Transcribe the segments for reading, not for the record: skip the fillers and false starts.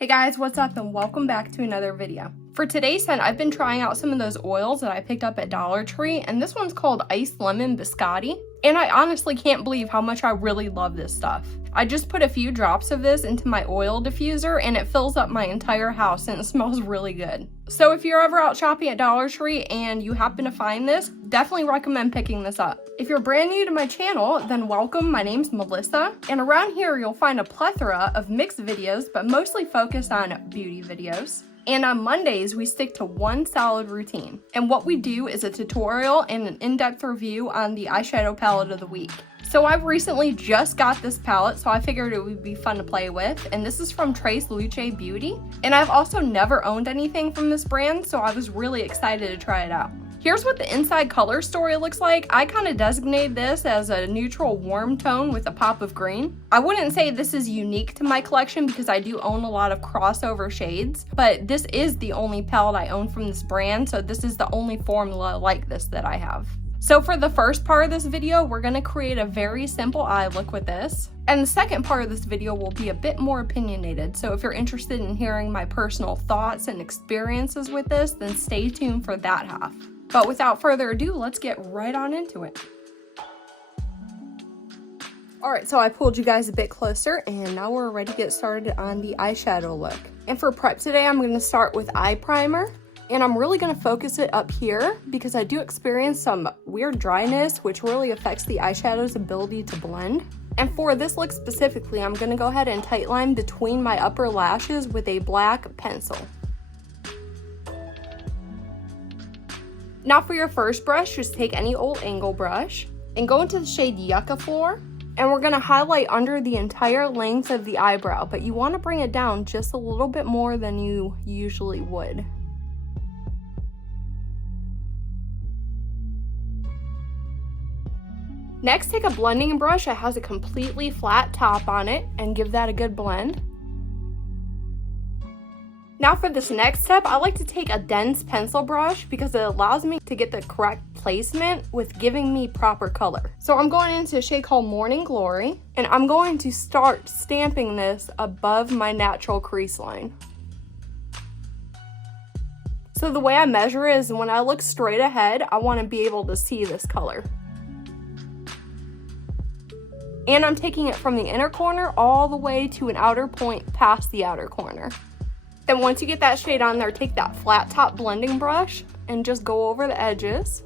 Hey guys, what's up and welcome back to another video. For today's scent, I've been trying out some of those oils that I picked up at Dollar Tree, and this one's called Iced Lemon Biscotti. And I honestly can't believe how much I really love this stuff. I just put a few drops of this into my oil diffuser and it fills up my entire house and it smells really good. So if you're ever out shopping at Dollar Tree and you happen to find this, definitely recommend picking this up. If you're brand new to my channel, then welcome. My name's Melissa, and around here you'll find a plethora of mixed videos, but mostly focused on beauty videos. And on Mondays, we stick to one solid routine. And what we do is a tutorial and an in-depth review on the eyeshadow palette of the week. So I've recently just got this palette, so I figured it would be fun to play with. And this is from Treslúce Beauty. And I've also never owned anything from this brand, so I was really excited to try it out. Here's what the inside color story looks like. I kind of designated this as a neutral warm tone with a pop of green. I wouldn't say this is unique to my collection because I do own a lot of crossover shades, but this is the only palette I own from this brand, so this is the only formula like this that I have. So for the first part of this video, we're going to create a very simple eye look with this. And the second part of this video will be a bit more opinionated, so if you're interested in hearing my personal thoughts and experiences with this, then stay tuned for that half. But without further ado, let's get right on into it. Alright, so I pulled you guys a bit closer and now we're ready to get started on the eyeshadow look. And for prep today, I'm going to start with eye primer. And I'm really going to focus it up here because I do experience some weird dryness, which really affects the eyeshadow's ability to blend. And for this look specifically, I'm going to go ahead and tight line between my upper lashes with a black pencil. Now for your first brush, just take any old angle brush and go into the shade Yucca Flor, and we're going to highlight under the entire length of the eyebrow, but you want to bring it down just a little bit more than you usually would. Next, take a blending brush that has a completely flat top on it and give that a good blend. Now for this next step, I like to take a dense pencil brush because it allows me to get the correct placement with giving me proper color. So I'm going into a shade called Morning Glory, and I'm going to start stamping this above my natural crease line. So the way I measure is when I look straight ahead, I want to be able to see this color. And I'm taking it from the inner corner all the way to an outer point past the outer corner. Then once you get that shade on there, take that flat top blending brush and just go over the edges.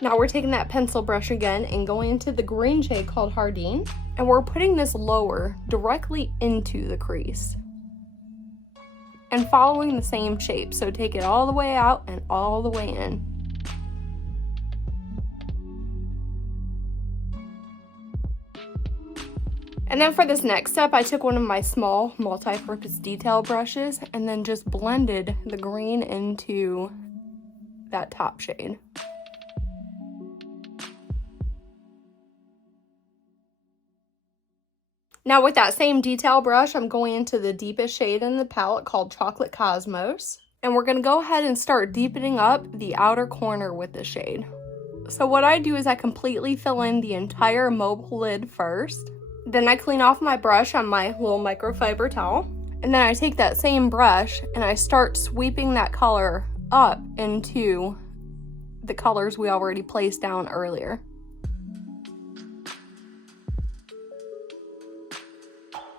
Now we're taking that pencil brush again and going into the green shade called Hardin, and we're putting this lower directly into the crease and following the same shape. So take it all the way out and all the way in. And then for this next step, I took one of my small multi-purpose detail brushes and then just blended the green into that top shade. Now with that same detail brush, I'm going into the deepest shade in the palette called Chocolate Cosmos. And we're going to go ahead and start deepening up the outer corner with the shade. So what I do is I completely fill in the entire mobile lid first. Then I clean off my brush on my little microfiber towel. And then I take that same brush and I start sweeping that color up into the colors we already placed down earlier.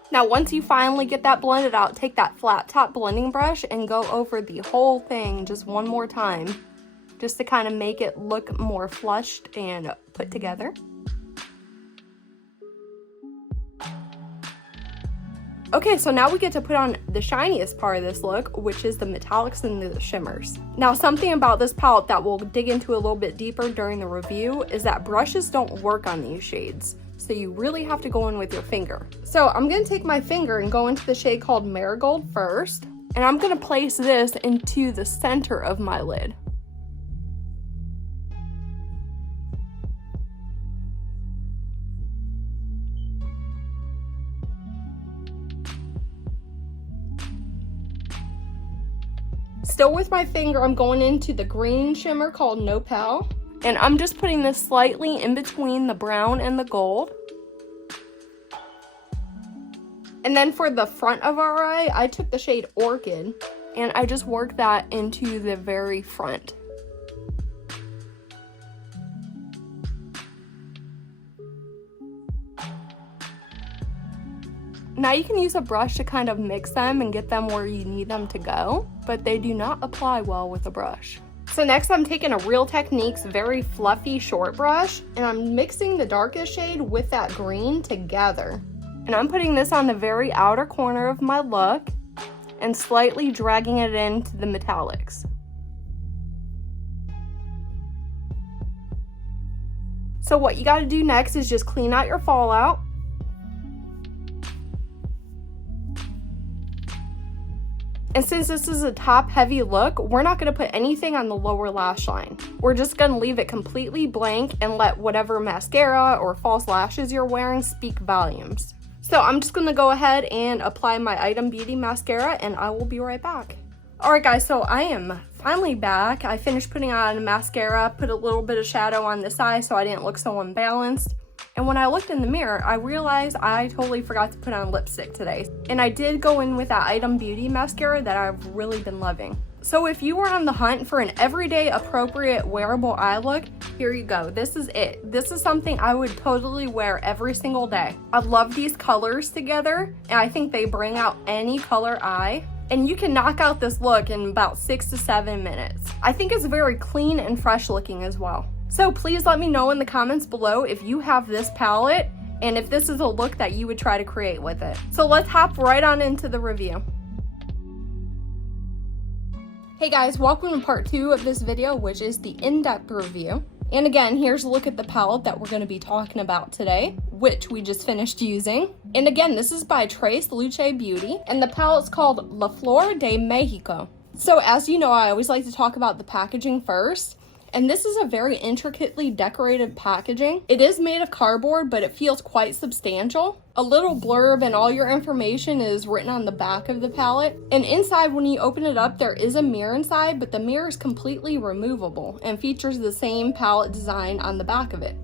Now once you finally get that blended out, take that flat top blending brush and go over the whole thing just one more time, just to kind of make it look more flushed and put together. Okay, so now we get to put on the shiniest part of this look, which is the metallics and the shimmers. Now, something about this palette that we'll dig into a little bit deeper during the review is that brushes don't work on these shades, so you really have to go in with your finger. So I'm going to take my finger and go into the shade called Marigold first, and I'm going to place this into the center of my lid. Still with my finger, I'm going into the green shimmer called Nopal, And I'm just putting this slightly in between the brown and the gold. And then for the front of our eye, I took the shade Orchid and I just worked that into the very front. Now you can use a brush to kind of mix them and get them where you need them to go, but they do not apply well with a brush. So next I'm taking a Real Techniques very fluffy short brush and I'm mixing the darkest shade with that green together. And I'm putting this on the very outer corner of my look and slightly dragging it into the metallics. So what you got to do next is just clean out your fallout. And since this is a top heavy look, we're not going to put anything on the lower lash line. We're just going to leave it completely blank and let whatever mascara or false lashes you're wearing speak volumes. So I'm just going to go ahead and apply my Item Beauty mascara and I will be right back. Alright guys, so I am finally back. I finished putting on mascara, put a little bit of shadow on this eye so I didn't look so unbalanced. And when I looked in the mirror, I realized I totally forgot to put on lipstick today. And I did go in with that Item Beauty mascara that I've really been loving. So if you were on the hunt for an everyday appropriate wearable eye look, here you go. This is it. This is something I would totally wear every single day. I love these colors together, and I think they bring out any color eye. And you can knock out this look in about 6 to 7 minutes. I think it's very clean and fresh looking as well. So please let me know in the comments below if you have this palette and if this is a look that you would try to create with it. So let's hop right on into the review. Hey guys, welcome to part 2 of this video, which is the in-depth review. And again, here's a look at the palette that we're going to be talking about today, which we just finished using. And again, this is by Treslúce Beauty, and the palette's called La Flor de Mexico. So as you know, I always like to talk about the packaging first. And this is a very intricately decorated packaging. It is made of cardboard, but it feels quite substantial. A little blurb and all your information is written on the back of the palette. And inside, when you open it up, there is a mirror inside, but the mirror is completely removable and features the same palette design on the back of it.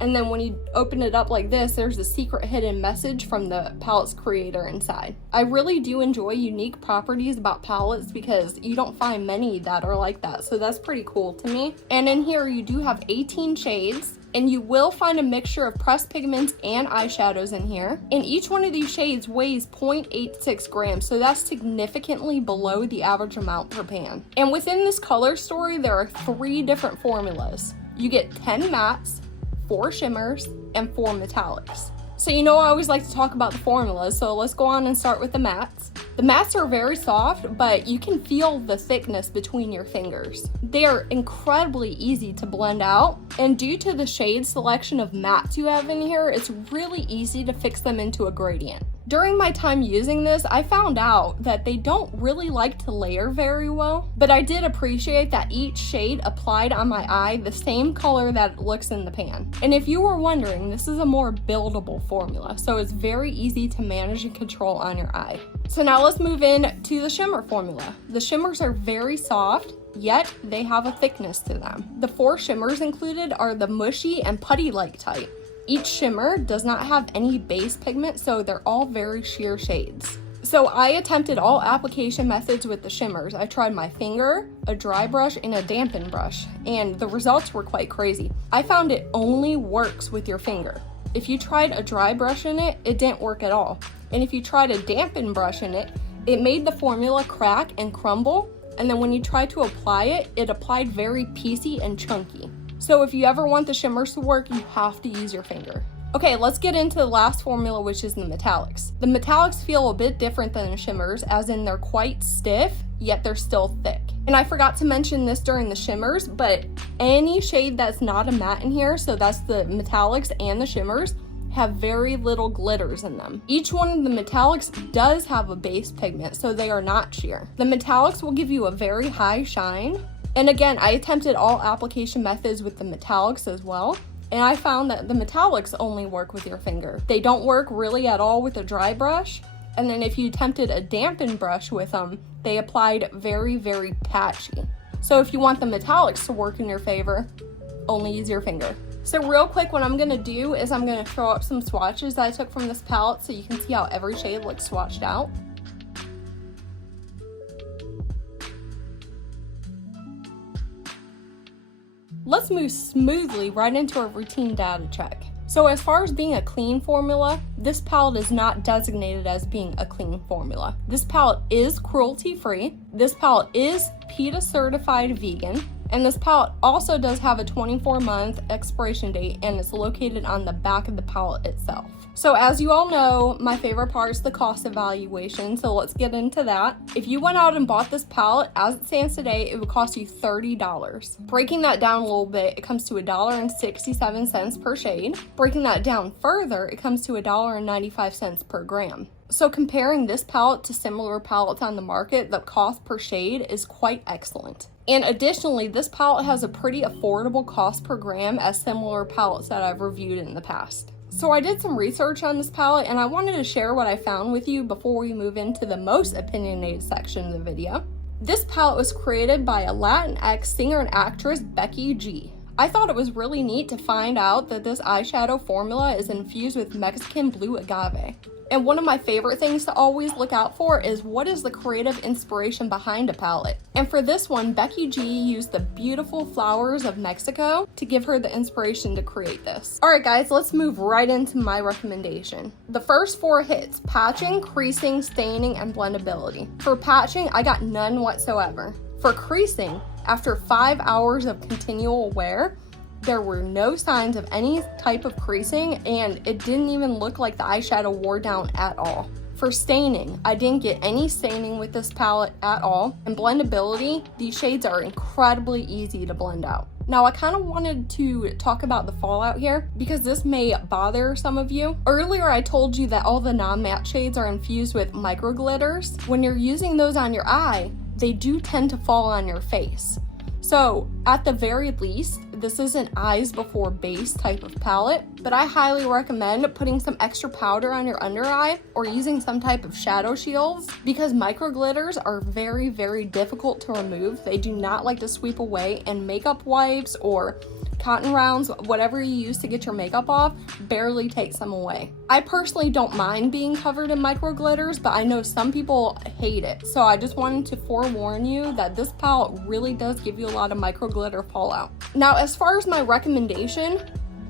And then when you open it up like this, there's a secret hidden message from the palette's creator inside. I really do enjoy unique properties about palettes because you don't find many that are like that. So that's pretty cool to me. And in here you do have 18 shades and you will find a mixture of pressed pigments and eyeshadows in here. And each one of these shades weighs 0.86 grams. So that's significantly below the average amount per pan. And within this color story, there are 3 different formulas. You get 10 mattes, 4 shimmers, and 4 metallics. So you know I always like to talk about the formulas, so let's go on and start with the mattes. The mattes are very soft, but you can feel the thickness between your fingers. They are incredibly easy to blend out, and due to the shade selection of mattes you have in here, it's really easy to fix them into a gradient. During my time using this, I found out that they don't really like to layer very well, but I did appreciate that each shade applied on my eye the same color that it looks in the pan. And if you were wondering, this is a more buildable formula, so it's very easy to manage and control on your eye. So now let's move in to the shimmer formula. The shimmers are very soft, yet they have a thickness to them. The 4 shimmers included are the mushy and putty-like type. Each shimmer does not have any base pigment, so they're all very sheer shades. So I attempted all application methods with the shimmers. I tried my finger, a dry brush, and a dampen brush, and the results were quite crazy. I found it only works with your finger. If you tried a dry brush in it, it didn't work at all. And if you tried a dampen brush in it, it made the formula crack and crumble, and then when you tried to apply it, it applied very piecey and chunky. So if you ever want the shimmers to work, you have to use your finger. Okay, let's get into the last formula, which is the metallics. The metallics feel a bit different than the shimmers, as in they're quite stiff, yet they're still thick. And I forgot to mention this during the shimmers, but any shade that's not a matte in here, so that's the metallics and the shimmers, have very little glitters in them. Each one of the metallics does have a base pigment, so they are not sheer. The metallics will give you a very high shine. And again, I attempted all application methods with the metallics as well, and I found that the metallics only work with your finger. They don't work really at all with a dry brush, and then if you attempted a dampened brush with them, they applied very, very patchy. So if you want the metallics to work in your favor, only use your finger. So real quick, what I'm going to do is I'm going to throw up some swatches that I took from this palette so you can see how every shade looks swatched out. Let's move smoothly right into a routine data check. So as far as being a clean formula, this palette is not designated as being a clean formula. This palette is cruelty-free, this palette is PETA certified vegan, and this palette also does have a 24-month expiration date, and it's located on the back of the palette itself. So as you all know, my favorite part is the cost evaluation, so let's get into that. If you went out and bought this palette, as it stands today, it would cost you $30. Breaking that down a little bit, it comes to $1.67 per shade. Breaking that down further, it comes to $1.95 per gram. So comparing this palette to similar palettes on the market, the cost per shade is quite excellent. And additionally, this palette has a pretty affordable cost per gram as similar palettes that I've reviewed in the past. So I did some research on this palette and I wanted to share what I found with you before we move into the most opinionated section of the video. This palette was created by a Latinx singer and actress, Becky G. I thought it was really neat to find out that this eyeshadow formula is infused with Mexican blue agave. And one of my favorite things to always look out for is what is the creative inspiration behind a palette. And for this one, Becky G used the beautiful flowers of Mexico to give her the inspiration to create this. Alright guys, let's move right into my recommendation. The first 4 hits: patching, creasing, staining, and blendability. For patching, I got none whatsoever. For creasing, after 5 hours of continual wear, there were no signs of any type of creasing, and it didn't even look like the eyeshadow wore down at all. For staining, I didn't get any staining with this palette at all. And blendability, these shades are incredibly easy to blend out. Now, I kind of wanted to talk about the fallout here because this may bother some of you. Earlier, I told you that all the non-matte shades are infused with micro glitters. When you're using those on your eye, they do tend to fall on your face. So at the very least, this is an eyes before base type of palette, but I highly recommend putting some extra powder on your under eye or using some type of shadow shields because micro glitters are very, very difficult to remove. They do not like to sweep away, and makeup wipes or cotton rounds, whatever you use to get your makeup off, barely takes them away. I personally don't mind being covered in micro glitters, but I know some people hate it. So I just wanted to forewarn you that this palette really does give you a lot of micro glitter fallout. Now, as far as my recommendation,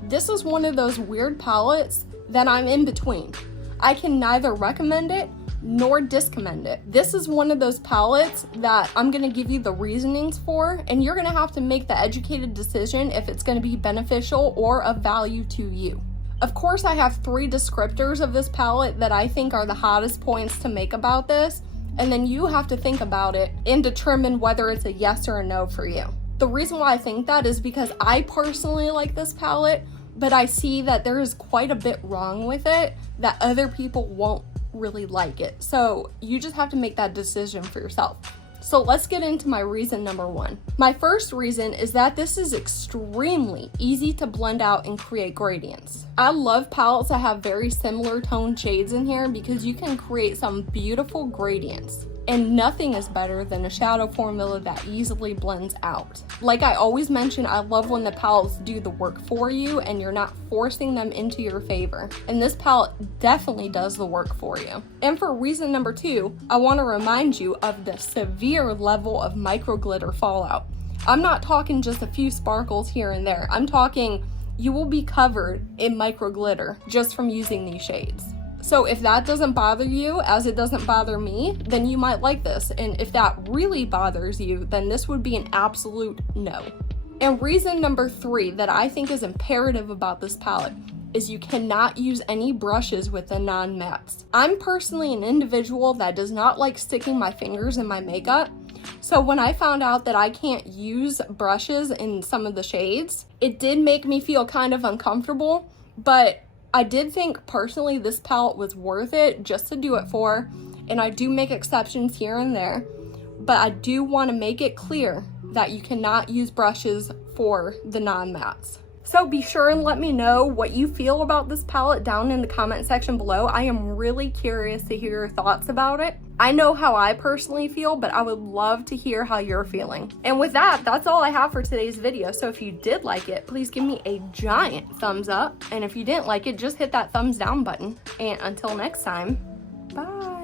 this is one of those weird palettes that I'm in between. I can neither recommend it nor discommend it. This is one of those palettes that I'm going to give you the reasonings for, and you're going to have to make the educated decision if it's going to be beneficial or of value to you. Of course, I have 3 descriptors of this palette that I think are the hottest points to make about this, and then you have to think about it and determine whether it's a yes or a no for you. The reason why I think that is because I personally like this palette, but I see that there is quite a bit wrong with it that other people won't really like it. So you just have to make that decision for yourself. So let's get into my reason number 1. My first reason is that this is extremely easy to blend out and create gradients. I love palettes that have very similar tone shades in here because you can create some beautiful gradients. And nothing is better than a shadow formula that easily blends out. Like I always mention, I love when the palettes do the work for you and you're not forcing them into your favor. And this palette definitely does the work for you. And for reason number 2, I want to remind you of the severe level of micro glitter fallout. I'm not talking just a few sparkles here and there. I'm talking you will be covered in micro glitter just from using these shades. So if that doesn't bother you, as it doesn't bother me, then you might like this. And if that really bothers you, then this would be an absolute no. And reason number 3 that I think is imperative about this palette is you cannot use any brushes with the non-mattes. I'm personally an individual that does not like sticking my fingers in my makeup. So when I found out that I can't use brushes in some of the shades, it did make me feel kind of uncomfortable, but I did think personally this palette was worth it just to do it for, and I do make exceptions here and there, but I do want to make it clear that you cannot use brushes for the non-mattes. So be sure and let me know what you feel about this palette down in the comment section below. I am really curious to hear your thoughts about it. I know how I personally feel, but I would love to hear how you're feeling. And with that, that's all I have for today's video. So if you did like it, please give me a giant thumbs up. And if you didn't like it, just hit that thumbs down button. And until next time, bye.